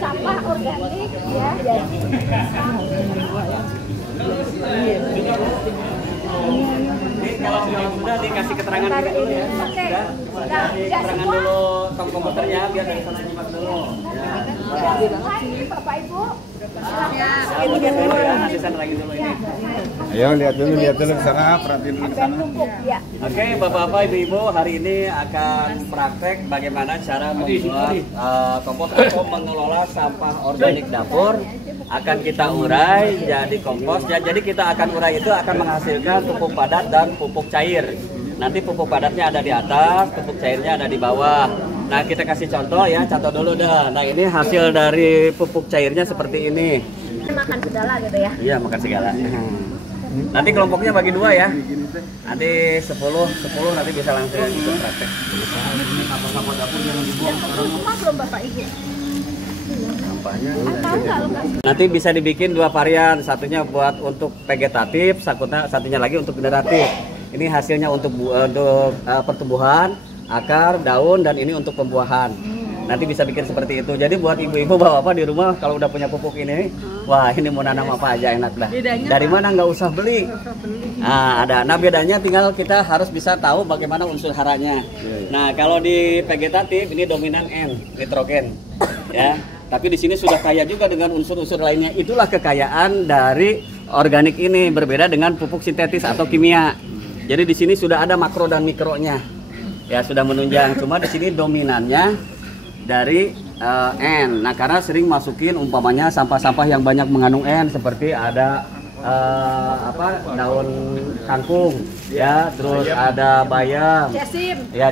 sampah organik ya. Kalau sudah dikasih keterangan dulu ya. Oke. Sudah keterangan dulu tong komputernya biar dari sana nyimak dulu. Bapak Ibu. Ayo lihat dulu ke sana, perhatiin dulu ke sana. Oke, Bapak-bapak, Ibu-ibu, hari ini akan praktek bagaimana cara membuat kompos atau mengelola sampah organik dapur. Akan kita urai jadi kompos. Jadi kita akan urai itu akan menghasilkan pupuk padat dan pupuk cair. Nanti pupuk padatnya ada di atas, pupuk cairnya ada di bawah. Nah, kita kasih contoh ya, contoh dulu dah. Nah, ini hasil dari pupuk cairnya seperti ini. Makan segala gitu ya? Iya, makan segala. Nanti kelompoknya bagi dua ya. Nanti 10 nanti bisa langsung ikut praktek. Sampah dapur jangan dibuang. Rumah belum Bapak Ibu? Nanti bisa dibikin dua varian, satunya buat untuk vegetatif, satunya lagi untuk generatif. Ini hasilnya untuk pertumbuhan, akar, daun, dan ini untuk pembuahan. Nanti bisa bikin seperti itu. Jadi buat ibu-ibu bapak-bapak di rumah kalau udah punya pupuk ini, wah ini mau nanam apa aja enak dah. Dari mana nggak usah beli. Nah, ada. Nah bedanya tinggal kita harus bisa tahu bagaimana unsur haranya. Nah kalau di vegetatif ini dominan N, nitrogen, ya. Tapi di sini sudah kaya juga dengan unsur-unsur lainnya. Itulah kekayaan dari organik ini, berbeda dengan pupuk sintetis atau kimia. Jadi di sini sudah ada makro dan mikronya, ya sudah menunjang. Cuma di sini dominannya dari N. Nah karena sering masukin umpamanya sampah-sampah yang banyak mengandung N, seperti ada daun kangkung, ya, terus ada bayam,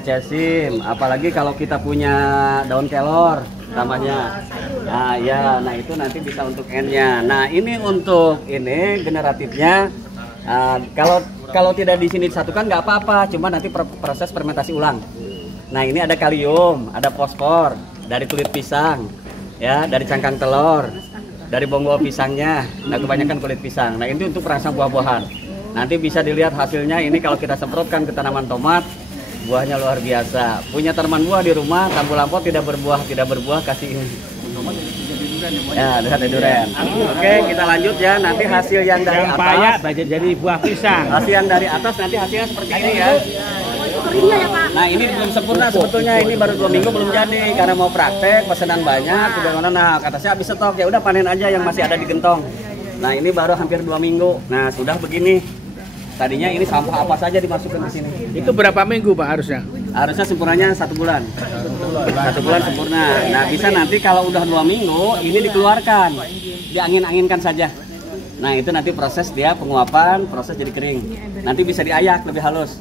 cesim. Apalagi kalau kita punya daun kelor namanya. Nah ya, nah itu nanti bisa untuk N-nya. Nah ini untuk ini generatifnya. Kalau tidak di sini disatukan nggak apa-apa, cuma nanti proses fermentasi ulang. Nah ini ada kalium, ada fosfor dari kulit pisang, ya, dari cangkang telur, dari bonggol pisangnya. Nah kebanyakan kulit pisang. Nah ini untuk perangsang buah-buahan. Nanti bisa dilihat hasilnya. Ini kalau kita semprotkan ke tanaman tomat, buahnya luar biasa. Punya tanaman buah di rumah, tambu lampau tidak berbuah kasih ini. Ya, ada durian. Oke, kita lanjut ya. Nanti hasil yang dari atas jadi buah pisang. Hasil yang dari atas nanti hasilnya seperti ini ya. Nah ini belum sempurna sebetulnya, ini baru 2 minggu belum jadi karena mau praktek, pesanan banyak. Nah kata saya habis stok, ya udah panen aja yang masih ada di gentong. Nah ini baru hampir 2 minggu. Nah sudah begini. Tadinya ini sampah apa saja dimasukkan ke sini. Itu berapa minggu Pak harusnya? Harusnya sempurnanya 1 bulan. 1 bulan sempurna. Nah bisa nanti kalau udah 2 minggu ini dikeluarkan, diangin-anginkan saja. Nah itu nanti proses dia penguapan, proses jadi kering. Nanti bisa diayak lebih halus.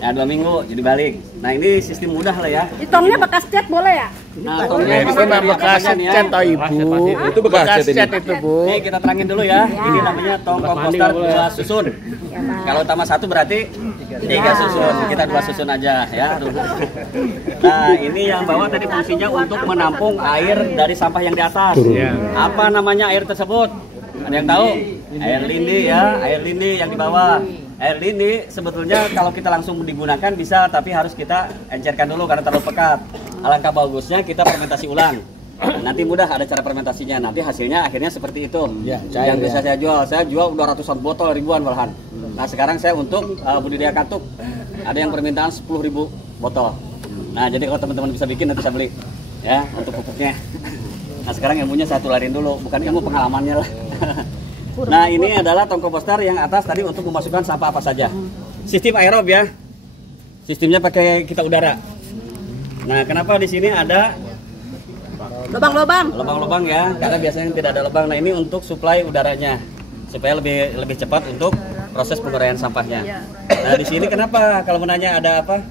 Ya 2 minggu jadi balik. Nah ini sistem mudah lah ya. Hitungnya bekas cat boleh ya? Nah, itu bekas cat toh Ibu. Itu bekas cat itu Bu. Oke, kita terangin dulu ya. Ini namanya tong komposter 2 susun. Kalau tambah 1 berarti 3 susun. Kita 2 susun aja ya. Nah, ini yang bawah tadi fungsinya untuk menampung air dari sampah yang di atas. Apa namanya air tersebut? Ada yang tahu? Air lindi ya, air lindi yang di bawah. Air lindi sebetulnya kalau kita langsung digunakan bisa, tapi harus kita encerkan dulu karena terlalu pekat. Alangkah bagusnya kita fermentasi ulang. Nanti mudah ada cara fermentasinya. Nanti hasilnya akhirnya seperti itu. Ya, yang bisa saya jual udah ratusan botol, ribuan malahan. Nah sekarang saya untuk budidaya katuk, ada yang permintaan 10.000 botol. Nah jadi kalau teman-teman bisa bikin nanti bisa beli ya untuk pupuknya. Nah sekarang ilmunya saya tularin dulu, bukan ilmu pengalamannya lah. Nah ini adalah tong komposter yang atas tadi untuk memasukkan sampah apa saja. Sistem aerob ya. Sistemnya pakai kita udara. Nah kenapa di sini ada lubang-lubang ya? Karena biasanya tidak ada lubang. Nah ini untuk suplai udaranya supaya lebih cepat untuk proses penguraian sampahnya. Nah di sini kenapa? Kalau menanya ada apa?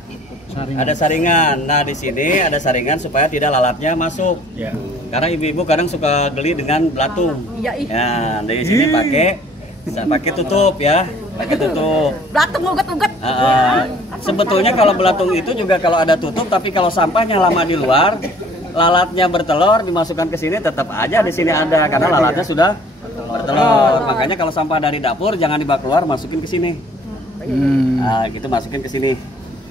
Ada saringan. Nah di sini ada saringan supaya tidak lalatnya masuk. Ya. Karena ibu-ibu kadang suka geli dengan belatung. Ya, dari sini pakai tutup ya, pakai tutup. Belatung uget-uget. Sebetulnya kalau belatung itu juga kalau ada tutup, tapi kalau sampahnya lama di luar, lalatnya bertelur dimasukkan ke sini tetap aja di sini ada karena lalatnya sudah bertelur. Makanya kalau sampah dari dapur jangan dibawa keluar, masukin ke sini. Nah, gitu masukin ke sini.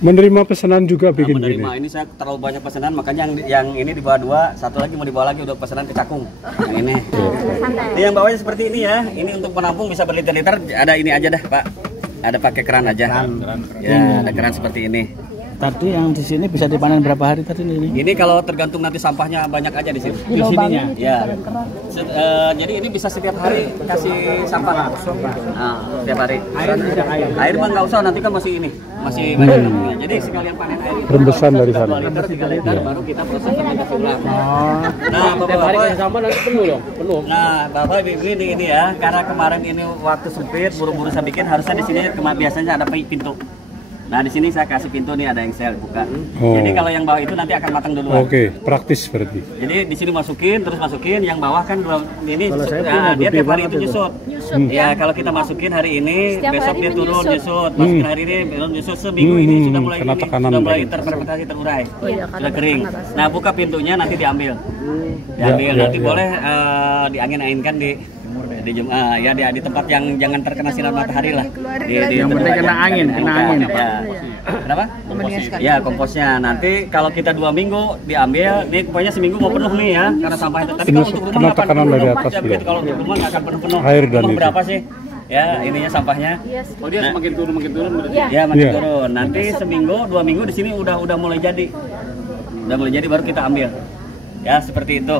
Menerima pesanan juga bikin menerima gini. ini saya terlalu banyak pesanan, makanya yang ini dibawa 2, satu lagi mau dibawa lagi untuk pesanan ke Cakung. Yang ini. Ini yang bawahnya seperti ini ya. Ini untuk penampung bisa berliter-liter. Ada ini aja dah, Pak. Ada pakai keran aja. Ya, ada keran seperti ini. Tadi yang di sini bisa dipanen berapa hari tadi ini? Ini kalau tergantung nanti sampahnya banyak aja di sini. Di sininya. Ya. Jadi ini bisa setiap hari kasih sampah. Nah, setiap hari. Air mah nggak usah, nanti kan masih ini, masih banyak. Jadi sekalian panen air. Rembesan dari sana. 2 liter, 3 liter, baru kita proses fermentasi ulang. Nah, Bapak sama nanti penuh dong, penuh. Nah, Bapak ini ya, karena kemarin ini waktu sempit, buru-buru saya bikin, harusnya di sini biasanya ada pintu. Nah, di sini saya kasih pintu nih, ada yang saya buka. Oh. Jadi kalau yang bawah itu nanti akan matang duluan. Oke, praktis berarti. Jadi di sini masukin, terus masukin, yang bawah kan ini dia tiap hari itu nyusut. Ya, kalau kita masukin hari ini, Setiap besok hari dia turun menyusut. nyusut. Masukin hari ini, besok nyusut, seminggu ini sudah mulai Kena ini, tekanan sudah mulai tadi. terfermentasi, terurai. iya, Sudah karena kering. panas. Nah, buka pintunya nanti diambil. Diambil Ya, nanti ya. boleh diangin-anginkan di di tempat yang jangan terkena sinar matahari lah. Yang penting kena angin, kena angin. Ya. Kenapa? Ya, komposnya. Nanti kalau kita 2 minggu diambil, ini pokoknya seminggu mau penuh nih ya, karena sampah itu. Tapi kalau untuk rumah Kena nggak akan tekanan penuh dari dong, atas, ya, ya. begitu. Kalau untuk rumah nggak akan penuh-penuh. Air dan Rumah itu. berapa sih? Ya, ininya sampahnya. Oh, dia semakin turun berarti. Ya, makin Iya. turun. Nanti seminggu, 2 minggu di sini udah mulai jadi. Udah mulai jadi baru kita ambil. Ya, seperti itu.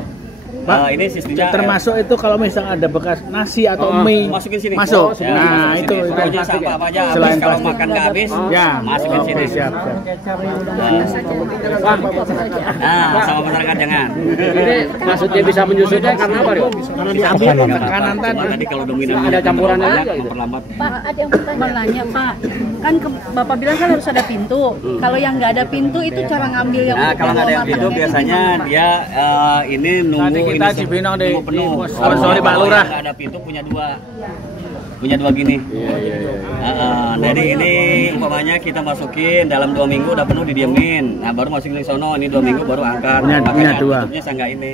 Ini sistemnya Termasuk itu kalau misalnya ada bekas nasi atau mie masukin sini. masuk. Ya, Nah, masukin itu sini. Pokoknya plastik sampah ya. apa aja habis, Selain kalau plastik. makan nggak habis, Ya, masukin oke, sini. siap. Nah, sama masyarakat jangan. Ini maksudnya bisa menyusutnya karena apa, Rio? Karena diambil tekanan Cuma tadi. tadi kalau dominan Ada campurannya banyak, juga gitu. memperlambat. Pak, ada yang bertanya. Nanya Pak, kan Bapak bilang kan harus ada pintu. Kalau yang nggak ada pintu itu cara ngambil yang Nah, kalau nggak ada yang itu biasanya dia ini nunggu Tadi kita ini Cibinong di- nunggu penuh. di sponsori Pak Kalau Lurah. yang nggak ada pintu punya 2 gini. Jadi ini umpamanya kita masukin dalam 2 minggu udah penuh didiemin. Nah, baru masukin di sono, ini 2 minggu baru angkat. Punya Makanya 2. tutupnya saya nggak ini.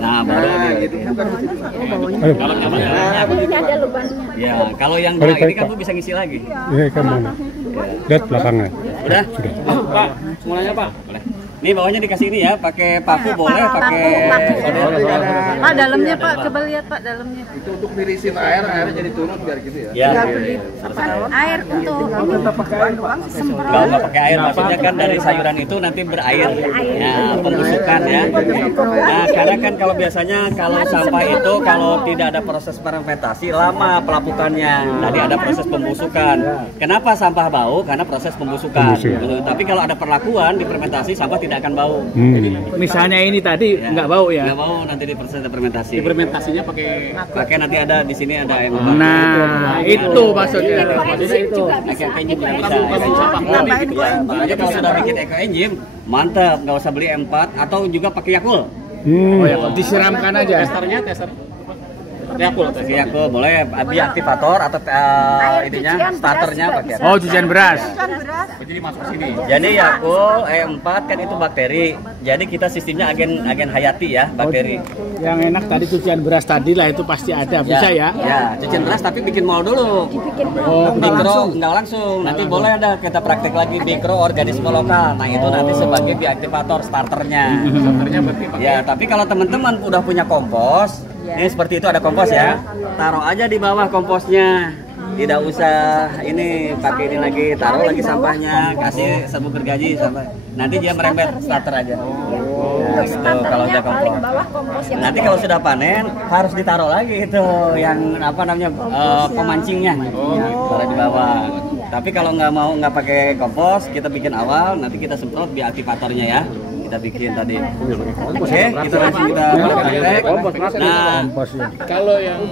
Nah, baru Ayo, kalau nggak ada. Ini ada lubangnya. Ya, kalau yang Tarik, 2 ini tarik, kan Pak. lu bisa ngisi lagi. ini kan mana? Lihat belakangnya. Udah? Sudah. Pak, semuanya Pak. Boleh. Ini bawahnya dikasih ini ya, pakai paku boleh, pakai Pak dalamnya Pak, coba lihat Pak dalamnya. Itu untuk mirisin air, airnya jadi turun biar gitu ya. Ya. Air untuk Kalau nggak pakai air, maksudnya kan dari sayuran itu nanti berair, ya, pembusukan ya. Nah, karena kan kalau biasanya kalau sampah itu kalau tidak ada proses fermentasi lama pelapukannya. Tadi ada proses pembusukan. Kenapa sampah bau? Karena proses pembusukan. Pembusukan. Tapi kalau ada perlakuan di fermentasi sampah tidak akan bau. Misalnya ini tadi nggak bau ya. Nggak bau nanti di proses fermentasi. Fermentasinya pakai Pakai nanti ada di sini ada yang Nah, itu maksudnya. pakai ekoenzim juga bisa. Makanya kalau sudah bikin ekoenzim, mantap, nggak usah beli M4 atau juga pakai Yakult. Oh ya, disiramkan aja. tester. Yakult. Pakai Yakult boleh, biaktivator atau ininya starternya pakai Yakult. Oh, cucian beras. Jadi masuk sini. Jadi Yakult E4 kan itu bakteri. Jadi kita sistemnya agen hayati ya, bakteri. Yang enak tadi cucian beras tadi lah itu pasti ada. Bisa ya? Ya, cucian beras tapi bikin mol dulu. Oh, Mikro, enggak langsung. Nanti boleh ada kita praktek lagi mikroorganisme lokal. Nah, itu nanti sebagai biaktivator starternya. Starternya berarti pakai Ya, tapi kalau teman-teman udah punya kompos, ini seperti itu ada kompos ya. Taruh aja di bawah komposnya. Tidak usah ini pakai ini lagi, taruh lagi sampahnya, kasih serbuk gergaji sampai nanti dia merembet starter aja. Nah, gitu, kalau udah kompos. Paling bawah kompos yang Nanti kalau sudah panen harus ditaruh lagi itu yang apa namanya pemancingnya. Taruh di bawah. Tapi kalau nggak pakai kompos, kita bikin awal, nanti kita semprot biaktivatornya ya. Kita bikin tadi. Oke, kita langsung kita praktek. Nah, Kalau yang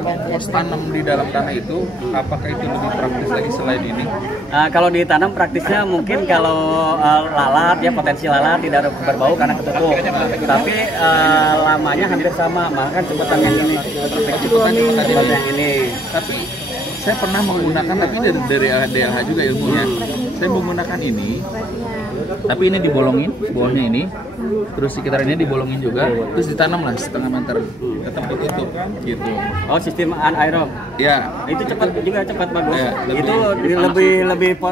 kompos tanam di dalam tanah itu, apakah itu lebih praktis lagi selain ini? kalau ditanam praktisnya mungkin kalau lalat ya potensi lalat tidak berbau karena ketutup. Tapi lamanya hampir sama, maka cepetan yang ini. Cepetan yang ini. Tapi Saya pernah menggunakan, tapi dari DLH juga ilmunya. Saya menggunakan ini, tapi ini dibolongin, bawahnya ini, terus sekitar ini dibolongin juga, terus ditanam lah setengah meter, tetap ditutup, gitu. Oh, sistem anaerob. Ya, Itu cepat bagus. Ya, Itu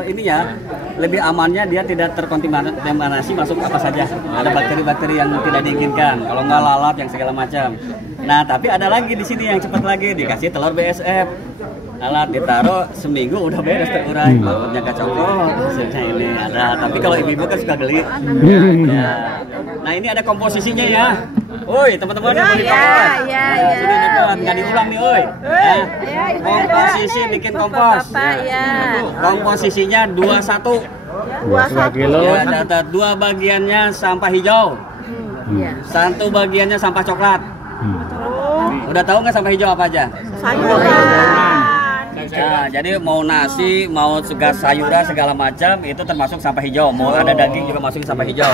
ini ya, lebih amannya dia tidak terkontaminasi masuk apa saja. Ada bakteri-bakteri yang tidak diinginkan. Kalau nggak lalat yang segala macam. Nah, tapi ada lagi di sini yang cepat lagi, dikasih telur BSF. Alat ditaruh seminggu udah beres terurai. Baunya kacokot, hasilnya ini ada. Tapi kalau ibu-ibu kan suka geli. Ya. Nah, ini ada komposisinya ya. Woi, teman-teman yang beli kompos. Sini dekat, nggak diulang nih, woi. Komposisi bikin kompos. Komposisinya 21. 2 kilo. Ya, data 2 bagiannya sampah hijau. 1 bagiannya sampah coklat. Udah tahu nggak sampah hijau apa aja? Nah, jadi mau nasi, mau juga sayuran segala macam itu termasuk sampah hijau. Mau ada daging juga masukin sampah hijau.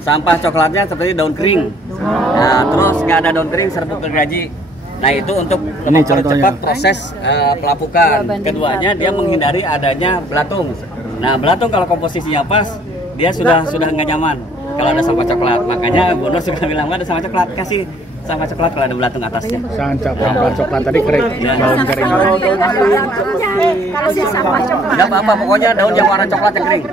Sampah coklatnya seperti daun kering. Nah, terus nggak ada daun kering serbuk gergaji. Nah, itu untuk mempercepat proses pelapukan. Keduanya dia menghindari adanya belatung. Nah, belatung kalau komposisinya pas, dia sudah nggak nyaman kalau ada sampah coklat. Makanya Bu Nur suka bilang ada sampah coklat, kasih sampah coklat kalau ada belatung atasnya. Sampah coklat tadi kering, daun kering. Kalau di sampah coklat. Nggak apa-apa, pokoknya daun yang warna coklat yang kering.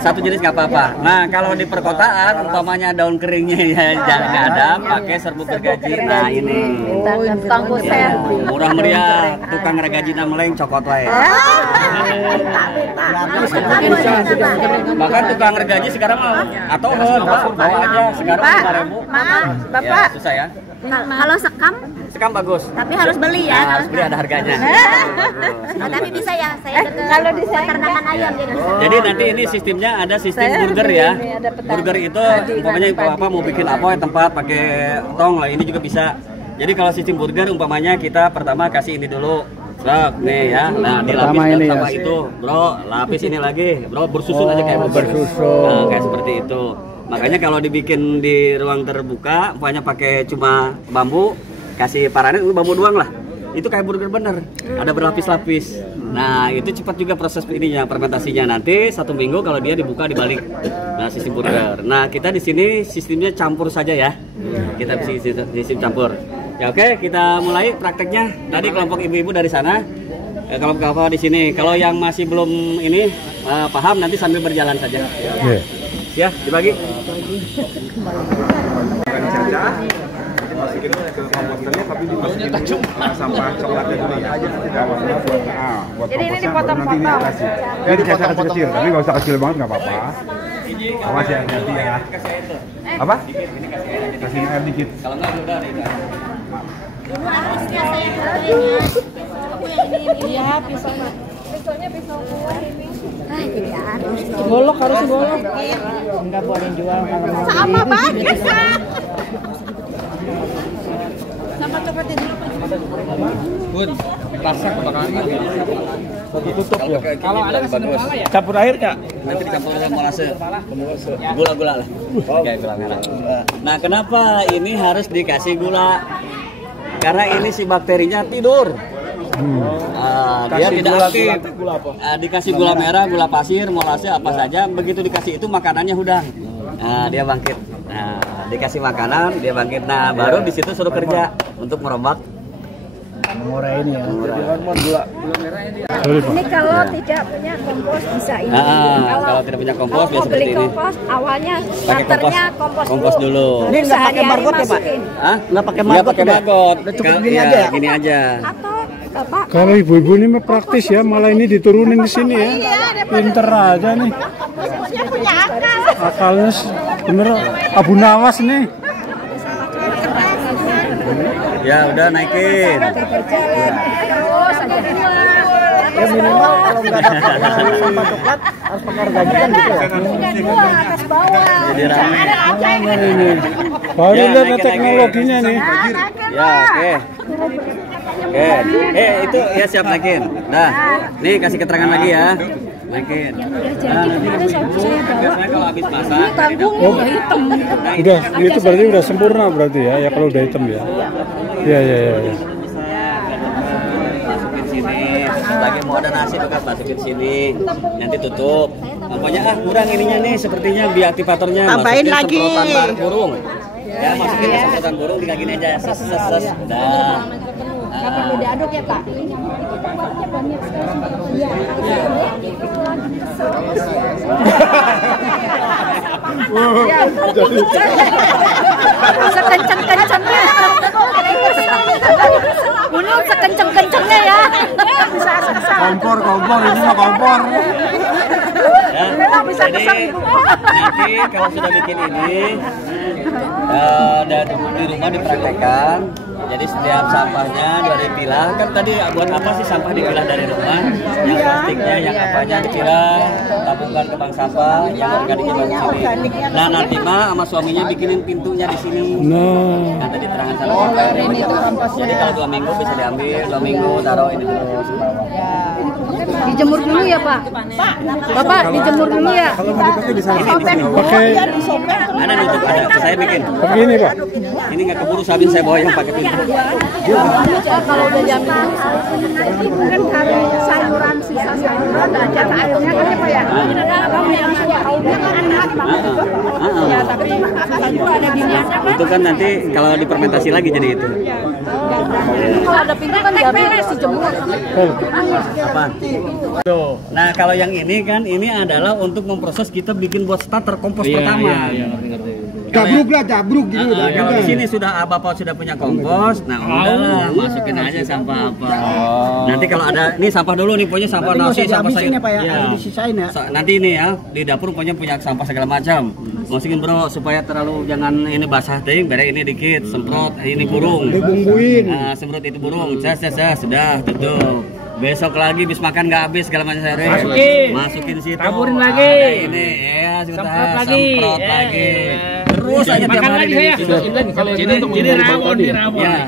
Satu jenis nggak apa-apa. Nah, kalau di perkotaan, umpamanya daun keringnya ya jangan nggak ada, pakai serbuk gergaji. Nah, ini. Ya, murah meriah, tukang gergaji Meleng cokot wae. Bahkan tukang gergaji sekarang mau atau bawa aja sekarang 5.000. Bapak. Ya, susah ya. Kalau Sekam bagus. tapi harus beli ya. Nah, harus beli, ada harganya. Tapi bisa ya, saya kalau di peternakan ayam Jadi nanti ini sistemnya ada sistem burger ya. Burger itu umpamanya mau bikin apa ya tempat pakai tong lah, ini juga bisa. Jadi kalau sistem burger umpamanya kita pertama kasih ini dulu. Nih ya. Nah, dilapis sama itu. Bro, lapis ini lagi. Bro, bersusun aja kayak bersusun. Nah, kayak seperti itu. Makanya kalau dibikin di ruang terbuka, umpamanya pakai cuma bambu, kasih paranet bambu doang lah. Itu kayak burger bener, ada berlapis-lapis. Nah, itu cepat juga proses ininya, fermentasinya. Nanti 1 minggu kalau dia dibuka dibalik. Nah, sistem burger. Nah, kita di sini sistemnya campur saja ya. Kita sistem campur. Ya oke, kita mulai prakteknya. Tadi kelompok ibu-ibu dari sana, kelompok apa di sini. Kalau yang masih belum ini paham, nanti sambil berjalan saja. Ya, dibagi. Masukin ke komposternya tapi dimasukin sampah coklatnya dulu aja buat Jadi ini dipotong-potong. Ya dikasih kecil, tapi nggak usah kecil banget nggak apa-apa. Awas ya nanti ya. Apa? Kasih air dikit. Kalau nggak udah ini. Dulu harusnya saya kerjanya. Aku yang ini. Iya, pisaunya. Pisaunya pisau buah ini. Jadi harus. Golok harus golok. Enggak boleh jual kalau mau. Sama banget. Sampah coklatnya dulu Pak. Bun, pasak kebakarannya. Tutup ya. Kalau ada bagus. Campur air nggak? Nanti dicampur dengan molase. Gula-gula lah. Oke, gula merah. Nah, kenapa ini harus dikasih gula? Karena ini si bakterinya tidur. Dia tidak aktif. Dikasih gula merah, gula pasir, molase apa saja, begitu dikasih itu makanannya hudang. Nah, dia bangkit. Nah, dikasih makanan, dia bangkit. Nah, baru di situ suruh kerja untuk merombak. Mengurai ini ya. Ini kalau tidak punya kompos bisa ini. Kalau tidak punya kompos kalau biasa mau beli seperti ini. kompos awalnya Pakai starternya kompos dulu. Ini nggak pakai barcode ya Pak? Hah? Nggak pakai Nggak barcode? pakai barcode. Udah cukup gini aja ya? Gini aja. Atau Bapak Kalau ibu-ibu ini mah praktis ya, malah ini diturunin di sini ya. Pinter aja nih. komposnya punya akal. Akalnya bener Abu Nawas nih. Ya udah naikin. Terus ada dua. Ya minimal kalau nggak dapat sampah coklat harus pakai gergaji kan gitu ya. Ada dua atas bawah. Jadi rame. Ini baru Ya, lihat naikin, teknologinya nih. Ya oke. Oke. Itu ya siap naikin. Nah, nih kasih keterangan lagi ya. Naikin. Nah, nanti biasanya kalau habis masak. Hitam. Nah, Udah, itu berarti udah sempurna berarti ya. Ya kalau udah hitam ya. Iya. Bisa sini. Lagi mau ada nasi bekas masukin sini. Nanti tutup. Pokoknya kurang ininya nih sepertinya biaktivatornya. Tambahin lagi. Semprotan burung. Ya, masukin ke semprotan burung tinggal gini aja. Ses. Dah. Nggak perlu diaduk ya Pak? Sekenceng-kencengnya. Bunyi sekenceng-kencengnya ya. Kompor ini mah kompor. Jadi nanti kalau sudah bikin ini dan di rumah dipraktekkan. Jadi setiap sampahnya sudah dipilah. Kan tadi buat apa sih sampah dipilah dari rumah? Yang plastiknya, yang apanya dipilah, tabungkan ke bank sampah, yang organiknya di sini. Nah nanti mah sama suaminya bikinin pintunya di sini. Nanti diterangkan sama jadi kalau 2 minggu bisa diambil, 2 minggu taruh ini terus. Dijemur dulu ya Pak. Bapak dijemur dulu ya. Kalau mau dipakai bisa. Pakai. Ada nutup ada. Saya bikin. Pakai ini Pak. Ini nggak keburu sabin saya bawa yang pakai pintu. Kalau udah diambil Nanti mungkin kalau sayuran sisa sayuran aja airnya kan ya Pak ya. Kalau yang kaumnya kan enak ya tapi itu ada di niatnya kan. Itu kan nanti kalau difermentasi lagi jadi itu. Kalau ada pintu kan diambil terus dijemur. Apa? Nah kalau yang ini kan ini adalah untuk memproses kita bikin buat starter kompos pertama. Jabruk gitu. Kalau di sini sudah Bapak sudah punya kompos, nah udahlah masukin aja sampah apa. Nanti kalau ada ini sampah dulu nih punya sampah nasi, sampah sayur. disisain ya. Nanti ini ya di dapur punya sampah segala macam. Masukin bro supaya terlalu jangan ini basah ting, bere ini dikit, semprot ini burung. Dibumbuin. Nah, semprot itu burung. Sudah tutup. Besok lagi bis makan nggak habis segala macam saya masukin situ. Taburin lagi. Ada ini ya semprot lagi. Terus aja tiap hari Jadi rawon di rawon. Ya.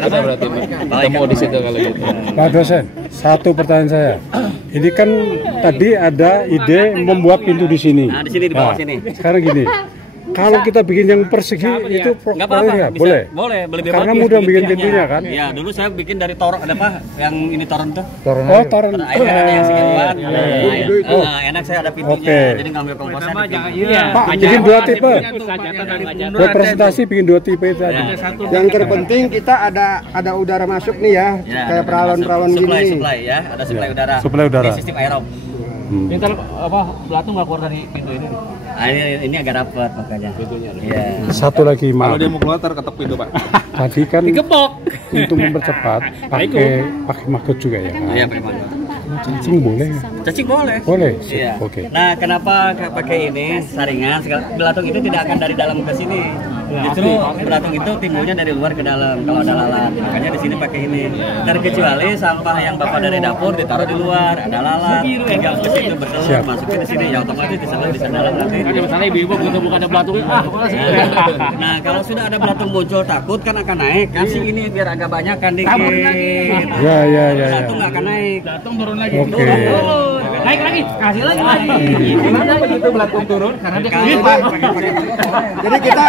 Ada berarti ketemu di situ kalau gitu. Pak dosen, satu pertanyaan saya. Ini kan tadi ada ide membuat pintu di sini. Nah, di sini di bawah sini. Sekarang gini. Kalau kita bikin yang persegi itu nggak apa-apa, boleh. Boleh, lebih Karena bagus mudah bikin pintunya. pintunya kan. Iya, dulu saya bikin dari toron ada apa? Yang ini toron tuh. Toron. Toron air kan ada yang segini buat. Enak saya ada pintunya. Jadi ngambil komposnya. Pak, bikin 2 tipe. Buat presentasi bikin 2 tipe itu aja. Yang terpenting kita ada udara masuk nih ya, kayak peralon-peralon gini. Supply ya, ada supply udara. Supply udara. Ini sistem aerob. Pintar apa belatung nggak keluar dari pintu ini? Ah, ini agak rapat makanya. Iya. Satu lagi Kalau maaf. dia mau keluar ketok pintu Pak. Tadi kan Digembok. untuk mempercepat pakai maggot juga ya. Iya, pakai maggot. Cacing boleh ya? Cacing boleh. Boleh. Iya. Oke. Nah, kenapa pakai ini saringan? Belatung itu tidak akan dari dalam ke sini. Justru belatung itu timbulnya dari luar ke dalam kalau ada lalat. Makanya di sini pakai ini. Terkecuali sampah yang Bapak dari dapur ditaruh di luar, ada lalat, tinggal ke situ bertelur, masukin di sini ya otomatis bisa dalam nanti. Kan misalnya ibu-ibu bukan ada belatung. Nah, kalau sudah ada belatung muncul takut kan akan naik. Kasih ini biar agak banyak kan dikit. Ya. Belatung nggak akan naik. Belatung turun lagi. Oke. Naik lagi, kasih lagi. Gimana begitu belatung turun? Karena dia kelipan. Jadi kita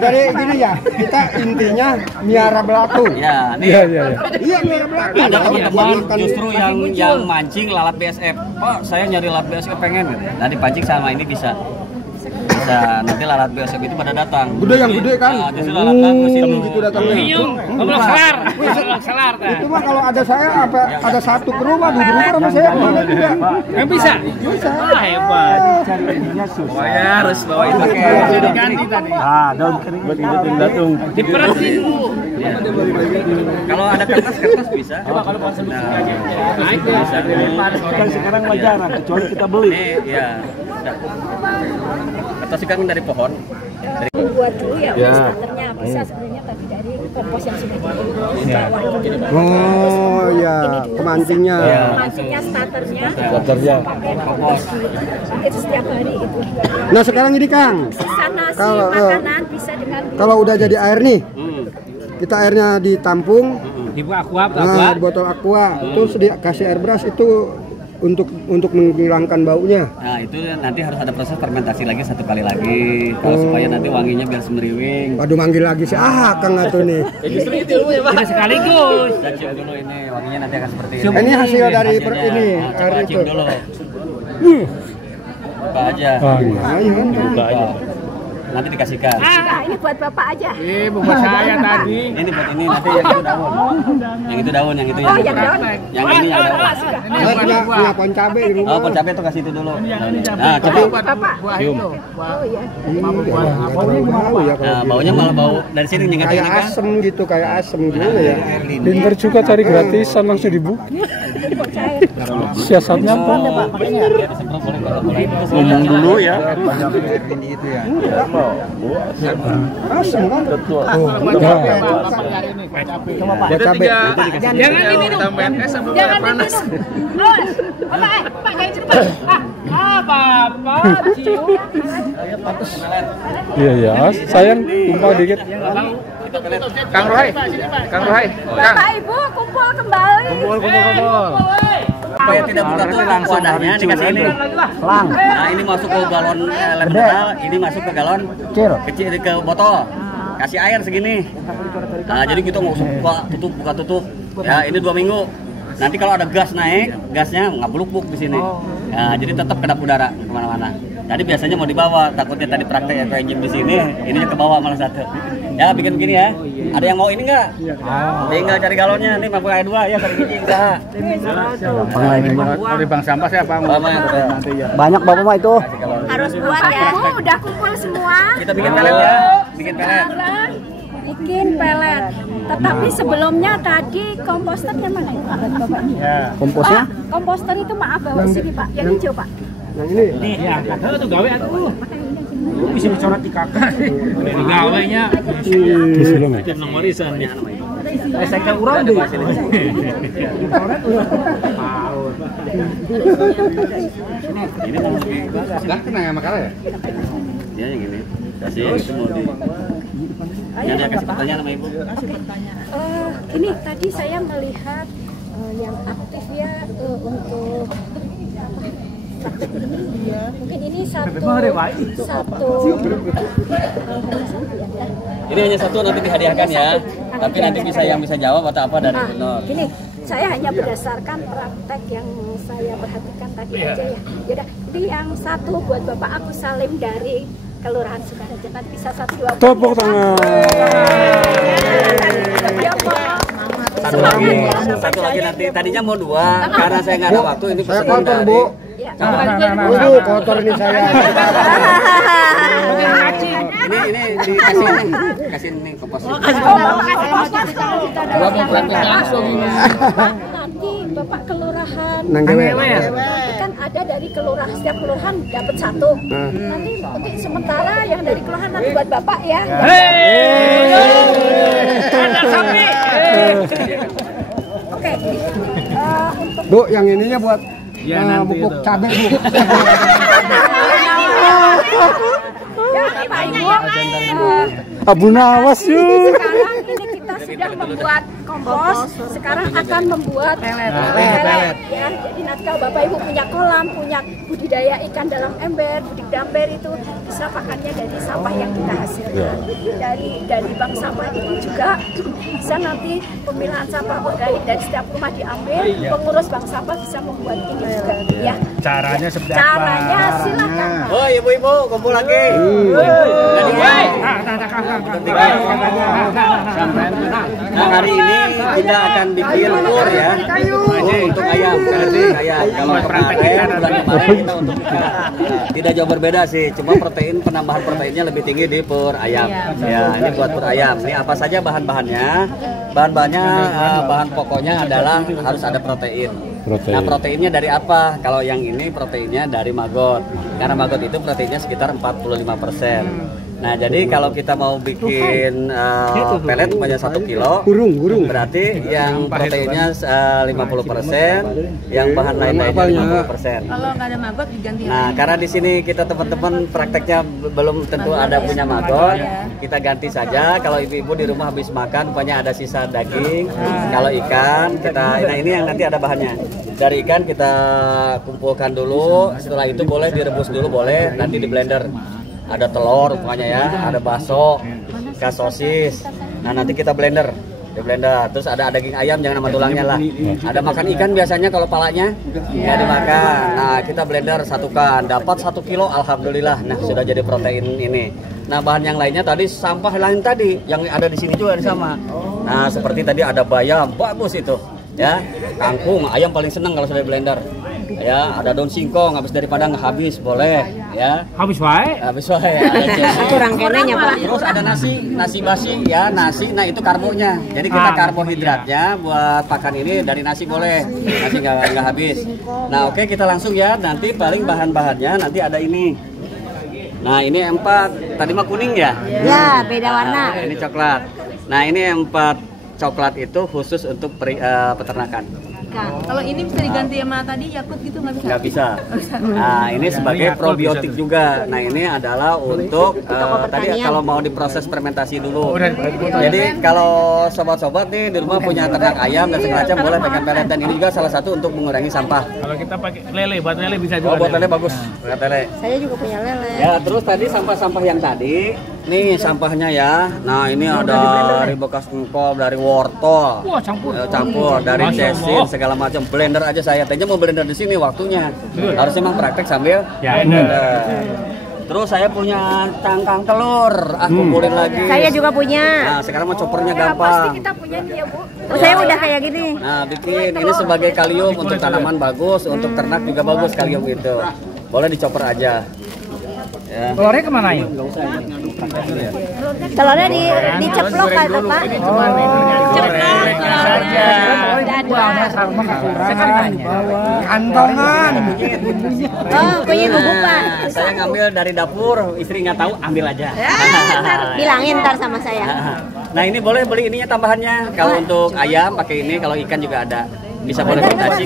dari gini ya, kita intinya miara belatung. Ya, nih. Iya. Iya, miara belatung. Ada teman-teman justru yang mancing lalat BSF. Pak, saya nyari lalat BSF pengen. Nah, dipancing sama ini bisa. Nanti lalat BSF itu pada datang. Gede yang gede kan? Nah, justru lalat bagus itu. Gitu datangnya. Goblok selar. Itu mah kalau ada saya apa ada satu ke rumah, 2 rumah sama saya boleh juga. Yang bisa. Bisa. Wah, hebat. Pokoknya harus bawa itu. Diganti tadi. Ah, daun kering buat ngikutin belatung. Diperesin dulu. Kalau ada kertas bisa. Coba kalau pas sebut aja. Naik Bisa. Kan sekarang mah jarang, kecuali kita beli. Ini ya. Kertas ikan dari pohon. Buat dulu ya, starternya bisa sebenarnya tapi dari kompos yang sudah di bawah. Oh iya, pemancingnya. Maksudnya starternya pakai Kompos. itu setiap hari itu. Nah sekarang ini Kang, Sisa nasi, Kalau- makanan bisa dengan kalau udah jadi air nih, kita airnya ditampung, Dibuat aqua, di botol aqua, terus dikasih air beras itu untuk menghilangkan baunya. Nah itu nanti harus ada proses fermentasi lagi 1 kali lagi, kalau supaya nanti wanginya biar semeriwing. Waduh, manggil lagi sih, Kang Atuh nih. Justru itu ya Pak. Sekaligus. Dan cium dulu ini, wanginya nanti akan seperti ini. Ini hasil dari ini Nah, coba hari cium itu. dulu. Buka aja. Buka aja. Nanti dikasihkan. Ini buat Bapak aja. Buat saya tadi. Ini buat ini nanti yang itu daun. Yang itu daun, yang itu yang yang daun. Yang ini yang daun. Punya pohon cabai di rumah. Oh, pohon cabai tuh kasih itu dulu. Nah, Tapi coba. Bapak. Cium. Oh iya. Bau ya Nah, baunya malah bau dari sini nyengat ini kayak kan. asem gitu, kayak asem gimana ya? Pinter juga cari gratisan langsung dibuka. Siasatnya apa? Ngomong dulu ya. Asem kan? Itu cabai. Jangan diminum. Tambahin es sampai Jangan panas. diminum. Pak, jangan cium. Bapak cium. Iya ya, sayang tumpah dikit. Kang Rohai. Kang Rohai. Kang. Bapak Ibu kumpul kembali. Supaya tidak buka tutup wadahnya dikasih ini. Nah, ini masuk ke galon mineral, ini masuk ke galon kecil ke botol. Kasih air segini. Nah, jadi kita nggak usah buka tutup. Ya, ini 2 minggu. Nanti kalau ada gas naik, gasnya nggak buluk di sini. Nah, jadi tetap kedap udara kemana-mana. Jadi biasanya mau dibawa, takutnya tadi praktek engine di sini, ininya ke bawah malah satu. Ya bikin begini ya. Ada yang mau ini nggak? Tinggal cari galonnya, nih mampu air 2 ya, cari gigi usaha. Kalau di bank sampah siapa? Banyak Bapak mah itu. Harus buat ya. Udah kumpul semua. Kita bikin pelet ya, bikin pelet. Sekarang bikin pelet. Tetapi sebelumnya tadi komposternya mana ya Pak? Komposnya? Pak, komposter itu maaf bawa sini Pak. Yang hijau Pak. Yang ini. Nih, ya, kata tuh gawe atuh. Bisa dicoret di kakak. Gawenya. Belum ya? Tim nomor warisannya. Saya ke urang deh. Ini mau Enggak kena ya makanya ya? ya yang ini. Kasih itu mau di. Yang dia kasih pertanyaan sama Ibu. Ini tadi saya melihat yang aktif ya untuk mungkin ini satu Ini hanya satu nanti dihadiahkan ya. Tapi nanti bisa yang bisa jawab atau apa dari donor. Gini, saya hanya berdasarkan praktek yang saya perhatikan tadi aja ya. Yaudah, ini yang satu buat Bapak Agus Salim dari Kelurahan Sukaraja. Nanti bisa 1-2. Tepuk tangan. Satu lagi nanti. Tadinya mau 2 karena saya nggak ada waktu ini. Saya kotor, Bu. Waduh, kotor ini saya. Ini dikasih ini kompos. Gua mau praktek langsung ini. Nanti Bapak Kelurahan Nanggewe. kan ada dari kelurahan, setiap kelurahan dapat 1. Nanti untuk sementara yang dari kelurahan nanti buat Bapak ya. Ada sapi. Oke. Bu, yang ininya buat bubuk cabai, Bu. Ya, Pak Ibu. Abu Nawas yuk. Sekarang ini kita sudah membuat kompos, sekarang akan membuat pelet. Ya, jadi nanti kalau Bapak Ibu punya kolam, punya budidaya ikan dalam ember, budik damber itu bisa pakannya dari sampah yang kita hasilkan. Dari bank sampah itu juga bisa nanti pemilahan sampah organik dari setiap rumah diambil, pengurus bank sampah bisa membuat ini juga. Ya. Caranya seperti apa? Caranya silakan. Oh ibu-ibu kumpul lagi. Nah hari ini kita akan bikin pur ya untuk ayam. Kalau kemarin bulan kemarin kita untuk tidak jauh berbeda sih, cuma penambahan proteinnya lebih tinggi di pur ayam. Ya ini buat pur ayam. Ini apa saja bahan-bahannya? Bahan pokoknya adalah harus ada protein. Nah proteinnya dari apa? Kalau yang ini proteinnya dari maggot. Karena maggot itu proteinnya sekitar 45%. Nah, jadi kalau kita mau bikin pelet sebanyak 1 kilo, berarti yang proteinnya 50%, yang bahan lain-lainnya 50%. Kalau nggak ada maggot diganti. Nah, karena di sini kita teman-teman prakteknya belum tentu ada punya maggot, kita ganti saja. Kalau ibu-ibu di rumah habis makan, pokoknya ada sisa daging. Kalau ikan, nah ini yang nanti ada bahannya. Dari ikan kita kumpulkan dulu, setelah itu boleh direbus dulu, boleh nanti di blender. Ada telur pokoknya ya, ada bakso, ikan sosis. Nah nanti kita blender, di blender. Terus ada daging ayam, jangan sama tulangnya lah. Ada makan ikan biasanya kalau palanya nggak dimakan. Nah kita blender satukan, dapat 1 kilo, alhamdulillah. Nah sudah jadi protein ini. Nah bahan yang lainnya tadi sampah lain tadi, yang ada di sini juga sama. Nah seperti tadi ada bayam, bagus itu. Ya, kangkung, ayam paling seneng kalau sudah blender. Ya, ada daun singkong, habis dari Padang habis, boleh. Ya. Habis wae. Habis wae. Kurang kenenya Pak. Terus ada nasi basi, ya nasi. Nah itu karbonya. Jadi kita karbohidratnya buat pakan ini dari nasi boleh. Nasi nggak habis. Nah oke kita langsung ya. Nanti paling bahan-bahannya nanti ada ini. Nah ini 4. Tadi mah kuning ya? Ya, beda warna. Nah, ini coklat. Nah ini 4. Coklat itu khusus untuk peternakan. Kalau ini bisa diganti sama tadi Yakult gitu nggak bisa? Nggak bisa. Nah ini sebagai probiotik juga. Nah ini adalah untuk tadi kalau mau diproses fermentasi dulu. Jadi kalau sobat-sobat nih di rumah punya ternak ayam dan segala macam boleh pegang pelet, dan ini juga salah satu untuk mengurangi sampah. Kalau kita pakai lele, buat lele bisa juga. Oh buat lele bagus, buat lele. Saya juga punya lele. Ya terus tadi sampah-sampah yang tadi, nih sampahnya ya. Nah ini ada dari bekas engkol, dari wortel. Wah campur. Campur dari cesin segala macam, blender aja saya tanya mau blender di sini waktunya harus memang praktek sambil blender. Terus saya punya cangkang telur, kumpulin lagi. Saya juga punya. Nah sekarang mau choppernya Pasti gampang. kita punya nih ya Bu. Oh, saya udah kayak gini. Nah bikin ini sebagai kalium untuk tanaman bagus, untuk ternak juga bagus kalium itu. Boleh dicoper aja. Ya. Telurnya kemana ya? Telurnya diceplok kan Pak? Kantongan. Oh, punya ibu Pak. Saya ngambil dari dapur, istri nggak tahu, ambil aja. Bilangin ntar sama saya. Nah ini boleh beli ininya tambahannya. Kalau untuk ayam pakai ini, kalau ikan juga ada. Bisa boleh kombinasi.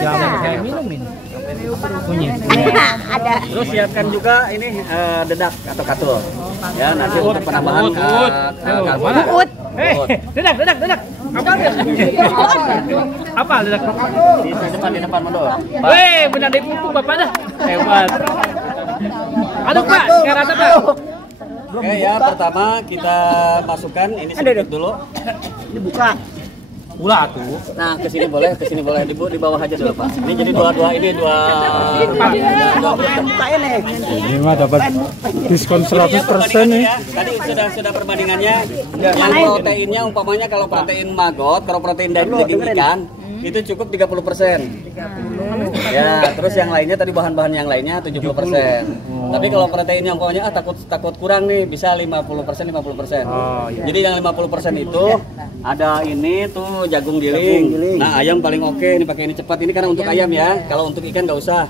Ada. Terus siapkan juga ini dedak atau katul. Ya nanti untuk penambahan Uut. Dedak. Apa dedak? Di depan modal. Weh, benar dari pupuk Bapak dah. Hebat. Aduh Pak, nggak rata Pak. Oke ya, pertama kita masukkan ini sedikit dulu. Dibuka. Ulah tuh. Nah, ke sini boleh, di bawah aja dulu, Pak. Ini jadi dua Ini mah dapat diskon 100% nih. Tadi sudah perbandingannya. Yang proteinnya umpamanya kalau protein maggot, kalau protein daging ikan itu cukup 30%. Ya, terus yang lainnya tadi bahan-bahan yang lainnya 70%. Tapi kalau proteinnya umpamanya takut kurang nih, bisa 50%. Jadi yang 50% itu ada ini tuh jagung giling. Nah, ayam paling oke ini pakai ini cepat. Ini karena untuk ayam ya. Kalau untuk ikan nggak usah.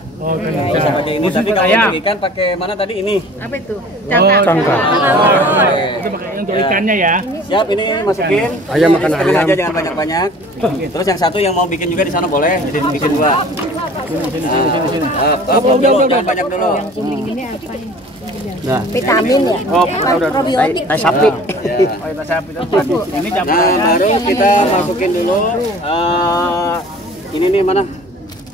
Bisa pakai ini. Tapi kalau untuk ikan pakai mana tadi ini? Apa itu? Cangkang. Itu pakai untuk ikannya ya. Siap, ini masukin. Ayam makan Setengah ayam. aja, jangan banyak-banyak. Terus yang satu yang mau bikin juga di sana boleh. Jadi bikin 2. Jangan banyak dulu. Nah, Vitamin ya. Probiotik. Tai sapi. Ini nah baru kita masukin dulu ini nih mana?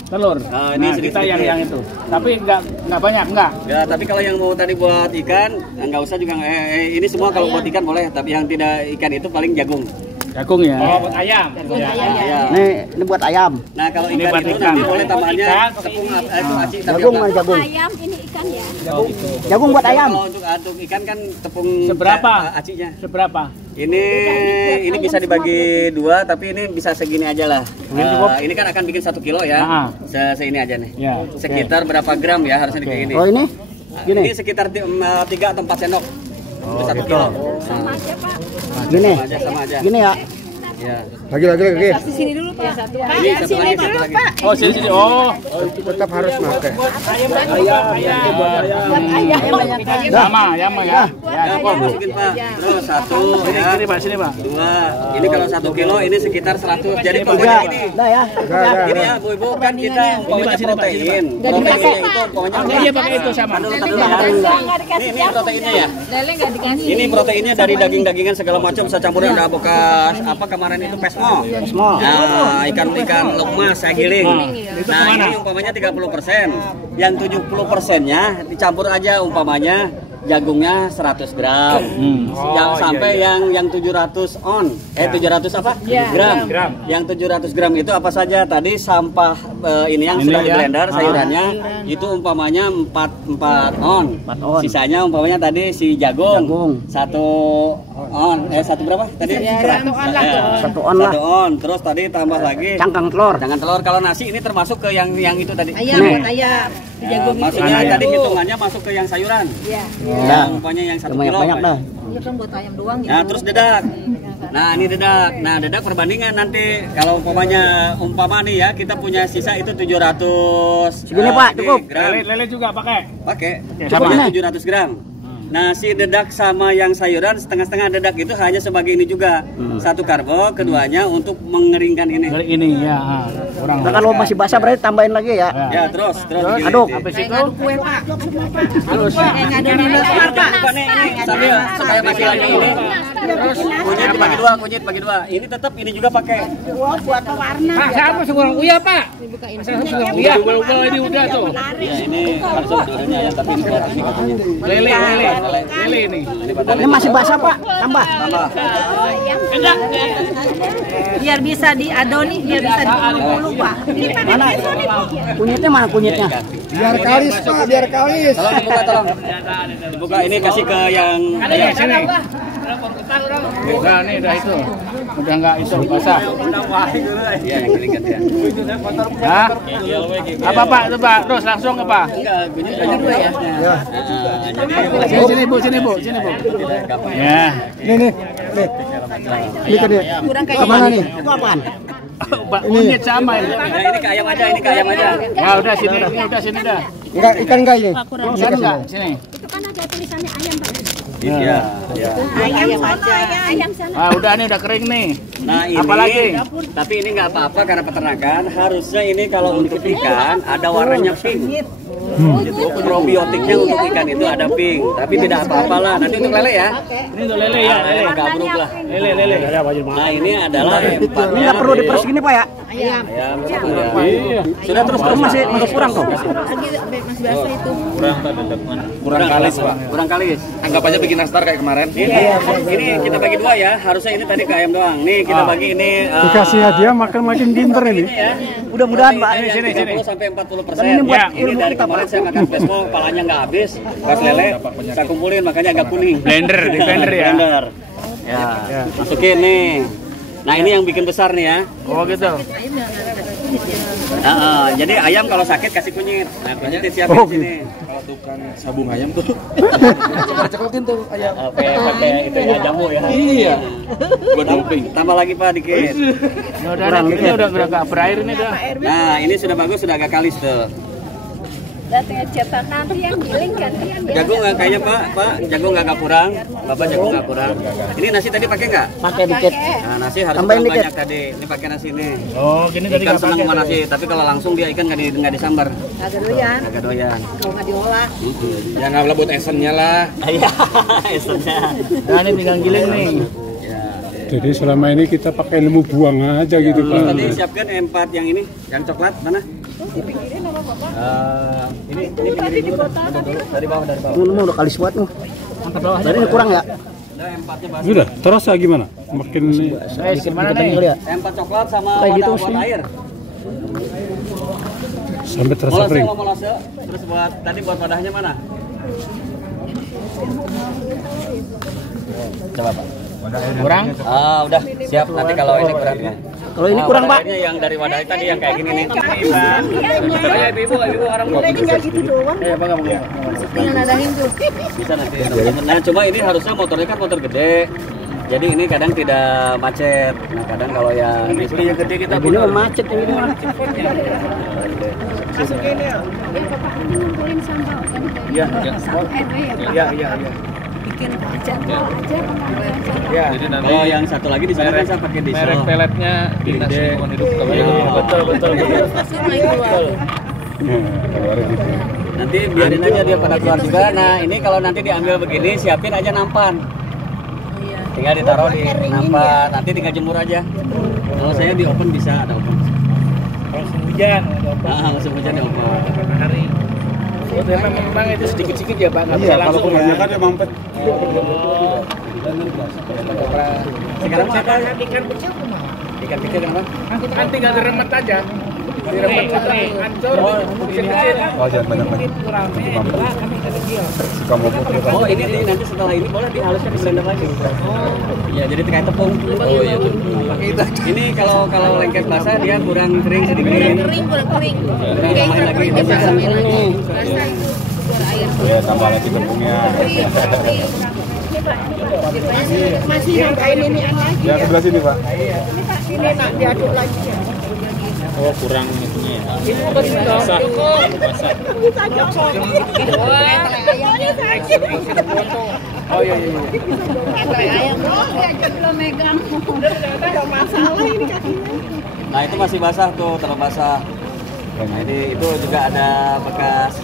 telur. Ini Nah, sedikit kita yang itu. Tapi nggak banyak, enggak. Ya, tapi kalau yang mau tadi buat ikan, nggak usah juga. Ini semua kalau buat ikan boleh, tapi yang tidak ikan itu paling jagung. Jagung ya. Oh, buat ayam. Ya. Ini buat ayam. Nah, kalau Ini ikan buat itu ikan. nanti boleh tambahannya Ikan, tepung itu aci tapi Jagung enggak. mana jagung? Ayam ini ikan ya. Jagung buat ayam. Kalau untuk ikan kan tepung Seberapa? acinya. Seberapa? Ini bisa dibagi 2, tapi ini bisa segini aja lah. Ini kan akan bikin 1 kilo ya. Seini aja nih. Ya. Sekitar berapa gram ya harusnya kayak gini? Oh ini? Gini. Ini sekitar 3 atau 4 sendok. 1 kilo. Sama aja Pak. Gini. Sama aja. Gini ya. Ya. Lagi. Di sini dulu Pak. Ini satu lagi, satu lagi. Oh, sini. Oh. Tetap harus pakai. Sama, ya. Ya, Pak, masukin Pak. Terus 1 ya. Sini, Pak. 2. Ini kalau 1 kilo ini sekitar 100. Jadi pokoknya ini. Ini ya, Bu Ibu kan kita umpamanya protein. Proteinnya itu umpamanya. Iya, pakai itu sama. Ini proteinnya ya. Ini proteinnya dari daging-dagingan segala macam, saya campurin ada bekas apa kemarin itu pesmo. Nah, ikan lemas saya giling. Nah, ini umpamanya 30%. Yang 70%-nya dicampur aja umpamanya jagungnya 100 gram. Yang sampai yang 700 apa? Gram. Yang 700 gram itu apa saja? Tadi sampah ini yang sudah di blender sayurannya itu umpamanya 4 on. Sisanya umpamanya tadi si jagung 1 berapa tadi? 1 on. Terus tadi tambah lagi cangkang telur. Kalau nasi ini termasuk ke yang itu tadi. Ayam. Ya, maksudnya tadi hitungannya masuk ke yang sayuran. Yang umpamanya yang 1 kilo. Iya kan buat ayam doang gitu. Nah, terus dedak. Nah, ini dedak. Nah, dedak perbandingan nanti kalau umpama nih ya, kita punya sisa itu 700. Segini Pak, cukup. Lele juga pakai. Cukup 700 gram. Nah, si dedak sama yang sayuran setengah-setengah dedak itu hanya sebagai ini juga. 1 karbo, keduanya untuk mengeringkan ini. Ini ya. Kurang. Nah, kalau masih basah berarti tambahin lagi ya. Ya, terus aduk. Habis itu Kue Pak. halus. Sambil supaya masih ada ini. Terus kunyit bagi dua. Ini tetap ini juga pakai. Buat pewarna. Pak, siapa seorang Uya, Pak? Uya, ubah ini udah tuh. Ya, ini harus udahnya ya, tapi ini batas nih katanya. Lele ini. Ini masih basah Pak, tambah. Biar bisa diadoni, biar bisa dipulu Pak. Mana? Kunyitnya mana kunyitnya? Biar kalis Pak, biar kalis. Tolong dibuka ini kasih ke yang Sini. Udah nih, udah itu. Udah enggak itu basah. ya yang keringat ya. Hah? Apa Pak? Itu Pak, terus langsung apa? Enggak, kunyit banyak ya. Sini Bu. Ya. Nih. Ini kan dia. Kurang kayak Kemana nih? Itu apaan? Pak, kunyit sama ini. Nah, ini ke ayam aja. Ya udah sini dah. Enggak, ikan enggak ini. Ikan enggak? Sini. Itu kan ada tulisannya ayam Pak. Iya. Ayam sana. Ah, udah nih, udah kering nih. Nah, ini Apalagi? Tapi ini nggak apa-apa karena peternakan. Harusnya ini kalau untuk ikan ada warnanya pink. Itu probiotiknya untuk ikan itu ada pink. Tapi tidak apa-apa lah. Nanti untuk lele ya. Ini untuk lele ya, lele. Gabruk lah. Lele. Nah, ini adalah empatnya. Ini nggak perlu diperes gini Pak ya? Ayam. Sudah terus Masih kurang tuh. Masih basah itu. kurang kalis Pak. Kurang kalis. Anggap aja bikin nastar kayak kemarin. Ini kita bagi 2 ya. Harusnya ini tadi ke ayam doang. Nih kita bagi ini. Dikasih hadiah makin pinter ini. Mudah-mudahan Pak. Sini 30 sampai 40%. Ya, Ini dari kemarin saya makan pesmo, kepalanya nggak habis. Pas lele saya kumpulin makanya agak kuning. Blender ya. Blender. Ya, masukin nih. Nah, ini yang bikin besar nih ya. Oh gitu. Jadi ayam kalau sakit kasih kunyit. Nah, kunyitnya siapin sini. Kalau tukang sabung ayam tuh cekokin tuh ayam. Pakai itu ya jamu ya. Iya. Gua dumping. Tambah lagi Pak dikit. Ini udah agak berair ini dah. Nah, ini sudah bagus, sudah agak kalis tuh. Datang cetak nanti yang giling gantian ya. Jagung nggak kayaknya Pak, jagung nggak kurang. Bapak jagung nggak kurang. Ini nasi tadi pakai nggak? Pakai dikit. Nah, nasi harus Tambahin dikit. banyak tadi. Ini pakai nasi nih. Oh, gini tadi Ikan nggak senang pakai. sama nasi, tapi kalau langsung dia ikan nggak disambar. Agak doyan. Agak doyan. Kalau nggak diolah. Ya nggak boleh buat esennya lah. Iya, esennya. Nah, ini tinggal giling nih. Jadi selama ini kita pakai ilmu buang aja gitu Terus Pak. tadi siapkan empat yang ini, yang coklat mana? Ini pinggirin dulu. Dari bawah. Ini udah kalis buat tuh. Tadi ini kurang ya? Nah, empatnya basah. Sudah, terasa gimana? Makin Gimana nih? Empat coklat sama Kayak gitu wadah buat sih. air. sampai terasa Molase kering. sama molase. Terus buat tadi buat wadahnya mana? Coba Pak. Kurang? Ah, udah siap nanti kalau ini kurang. Kalau ini kurang Pak. Wadahnya yang dari wadah tadi yang kayak gini nih. Ibu orang Udah tinggal gitu doang. Tinggal nadahin tuh. Bisa nanti. Nah, cuma ini harusnya motornya kan motor gede. Jadi ini kadang tidak macet. Nah, kadang kalau yang yang gede kita ini macet yang ini mah. Bapak ini ngumpulin sampah kan? Iya. Satu RW ya Pak? Iya. Bikin jadwal aja pengambilan sampah. Ya. Jadi nanti kalau yang satu lagi di sana kan saya pakai diesel. merek peletnya Dinas Lingkungan Hidup Betul. Nanti biarin aja dia pada keluar juga. Nah, ini kalau nanti diambil begini, siapin aja nampan. Tinggal ditaruh di nampan, nanti tinggal jemur aja. Kalau saya di open bisa, ada open. Kalau musim hujan, Musim hujan di open. memang itu sedikit-sedikit ya Pak, nggak Iya, bisa kalau langsung ya. kebanyakan ya mampet. Sekarang siapa? Ikan kecil kemana? Ikan kecil kenapa? Kan tinggal diremet aja. Diremet hancur, kecil-kecil. Oh, jangan banyak-banyak. Suka mau putih. Oh, ini nanti setelah ini boleh dihaluskan di blender lagi. Iya, jadi kayak tepung. Oh iya tuh. Pakai itu. Ini kalau lengket basah dia kurang kering sedikit. Kurang kering. Kurang tambahin lagi. Ya, tambah lagi tepungnya. Masih nangkain ini lagi. Ya, sebelah sini, Pak. Ini nak diaduk lagi ya. Oh kurang itunya ya. Ini basah. Oh iya. Ayam belum megang. Udah masalah ini kakinya. Nah, itu masih basah tuh, terlalu basah. Nah, ini itu juga ada bekas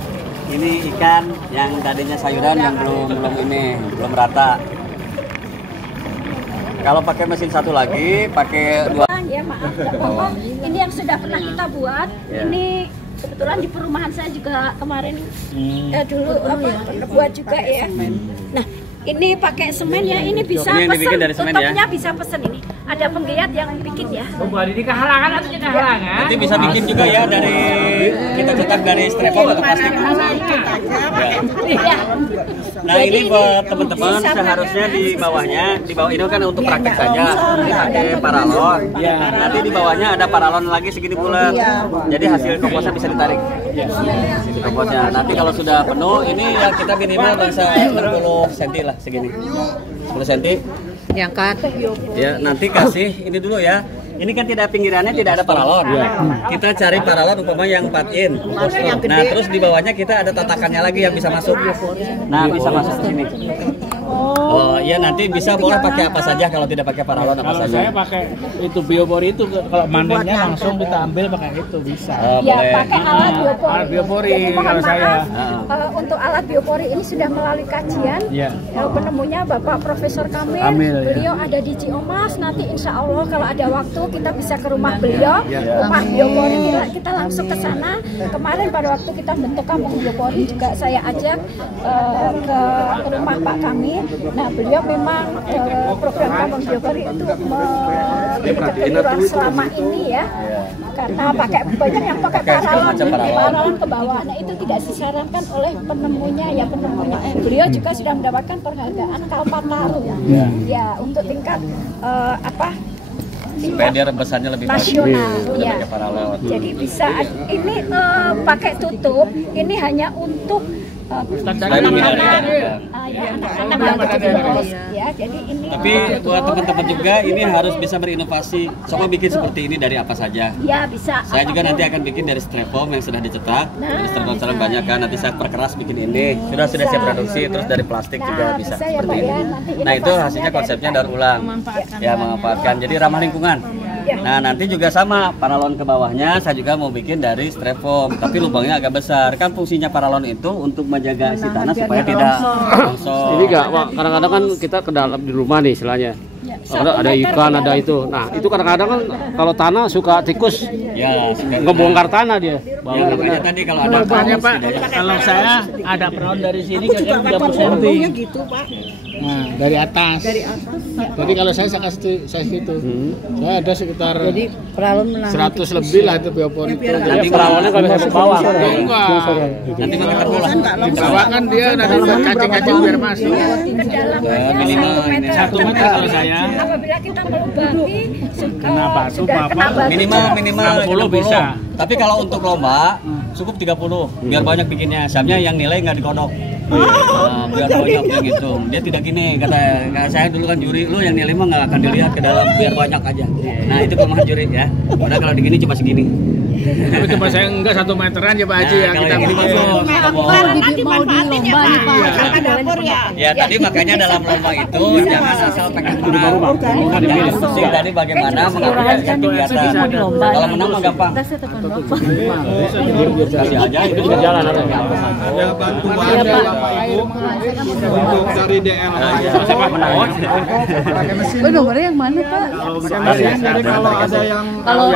ini ikan yang tadinya sayuran yang belum rata. Kalau pakai mesin satu lagi, pakai dua. Ya maaf, nggak apa-apa. Ini yang sudah pernah kita buat. Ini kebetulan di perumahan saya juga kemarin dulu pernah buat juga ya. Nah, ini pakai semen ya. Ini bisa pesen. Tutupnya bisa pesen ini. Ada penggiat yang bikin ya. Oh, ini kehalangan atau kehalangan? Nanti bisa bikin juga ya dari kita cetak dari styrofoam atau plastik. Ya. Nah, ini buat teman-teman seharusnya di bawah ini kan untuk praktek saja pakai paralon. Nanti di bawahnya ada paralon lagi segini bulat. Jadi hasil komposnya bisa ditarik. Hasil komposnya. Nanti kalau sudah penuh, ini ya kita minimal bisa 60 cm lah segini. 10 cm. Diangkat. Ya, nanti kasih ini dulu ya. Ini kan pinggirannya tidak ada paralon. Kita cari paralon umpama yang 4 in. Nah, terus di bawahnya kita ada tatakannya lagi yang bisa masuk. Nah, bisa masuk ke sini. Oh, iya nanti bisa boleh pakai apa saja kalau tidak pakai paralon apa Kalau saja. saya pakai itu biopori itu kalau manennya langsung kita ambil pakai itu bisa. Ya, pakai alat biopori. Alat biopori Jadi, mohon kalau saya. maaf, untuk alat biopori ini sudah melalui kajian. Penemunya Bapak Profesor Kamil. Beliau ada di Ciomas. Nanti insya Allah kalau ada waktu kita bisa ke rumah beliau. Rumah biopori kita langsung ke sana. Kemarin pada waktu kita bentuk kampung biopori juga saya ajak ke rumah Pak Kamil. Nah, beliau memang program kampung biopori itu berjalan selama ini ya. Karena banyak yang pakai paralon ke bawah. Nah, itu tidak disarankan oleh penemunya. Beliau juga sudah mendapatkan penghargaan Kalpataru ya untuk tingkat supaya dia rembesannya lebih nasional ya. Jadi bisa ini pakai tutup. Ini hanya untuk anak-anak ya. Jadi ini. Tapi buat teman-teman juga ini harus bisa berinovasi. Coba bikin seperti ini dari apa saja. Ya bisa. Saya juga nanti akan bikin dari styrofoam yang sudah dicetak. Dari styrofoam banyak kan. Nanti saya perkeras bikin ini. Sudah siap produksi. Terus dari plastik juga bisa seperti ini. Nah, itu hasilnya konsepnya daur ulang. Ya, memanfaatkan. Jadi ramah lingkungan. Nah, nanti juga sama paralon ke bawahnya saya juga mau bikin dari styrofoam, tapi lubangnya agak besar. Kan fungsinya paralon itu untuk menjaga isi tanah supaya tidak longsor. Ini enggak, kadang-kadang kan kita ke dalam di rumah nih istilahnya. Ada ikan, ada itu. Nah, itu kadang-kadang kan kalau tanah suka tikus. Ya, ngebongkar tanah dia. Ya, makanya tadi kalau ada makanya Pak, kalau saya ada peron dari sini ke 30 cm. gitu, Pak. Nah, dari atas. Jadi kalau saya kasih size itu. Saya ada sekitar Jadi paralon 100 lebih lah itu biopori itu. Nanti paralonnya kalau bisa ke bawah. Enggak. Nanti makan terbola. Di bawah kan dia nanti buat kacing-kacing biar masuk. Minimal ini 1 meter kalau saya. Apabila kita melubangi Kena batu apa? Minimal 60 bisa. Tapi kalau untuk lomba cukup 30 biar banyak bikinnya. Siapnya yang nilai nggak dikodok. Biar banyak yang ngitung. Dia tidak gini, kata saya dulu kan juri, lu yang nilai mah nggak akan dilihat ke dalam, biar banyak aja. Nah itu kelemahan juri ya. Udah kalau digini cuma segini. Tapi cuma saya enggak 1 meteran ya Pak Haji ya. Kita ini bagus. Mau di lomba nih Pak. Ya tadi makanya dalam lomba itu jangan asal pengen menang. Yang penting tadi bagaimana mengaplikasikan kegiatan. Kalau menang mah gampang. Kasih aja itu bisa jalan. Ada bantuan dari Bapak Ibu untuk dari DLH. Siapa menang? Pakai mesin. Nomornya yang mana Pak? Pakai mesin. Jadi kalau ada yang Kalau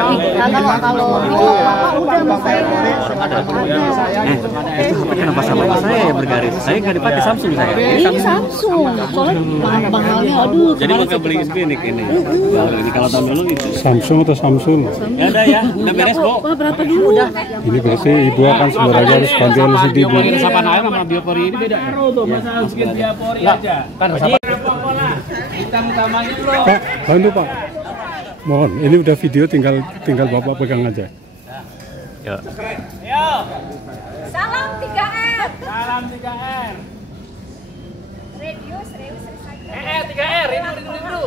Bapak udah Mas saya. Itu kenapa sama saya ya bergaris? Saya nggak dipakai Samsung saya. Ini Samsung. Soalnya bangalnya aduh. Jadi mau beli Infinix ini. Ini kalau tahun dulu itu. Samsung atau Samsung? Ya udah ya, udah beres Bu. Wah, berapa dulu? Udah. Ini berarti ibu akan sebenarnya harus ganti LCD bu. Ini resapan air sama biopori ini beda. Tuh masalah bikin biopori aja. Kan resapan. Hitam utamanya bro. Pak, bantu Pak. Mohon, ini udah video, tinggal Bapak pegang aja. Ya. Yo. Salam 3R. Salam 3R. Serius. 3R, ini dulu.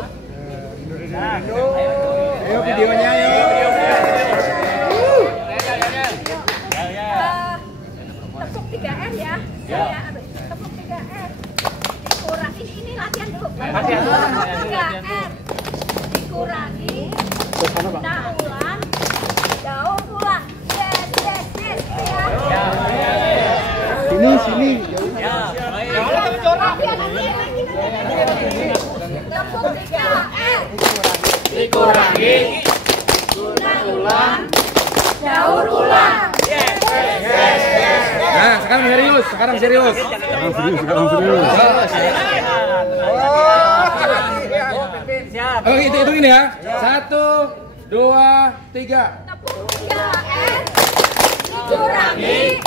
Ayo videonya ayo. Tepuk 3R ya. Tepuk 3R. Dikurangi ini latihan dulu. Tepuk 3R. Dikurangi. Ulang. Daun ulang. Yes. Ya. Sini. Tepuk 3R. Dikurangi. Ulang. Daur ulang. Nah, sekarang serius. Sekarang serius. Oh, itu ini ya. 1, 2, 3. Tepuk 3R. Dikurangi.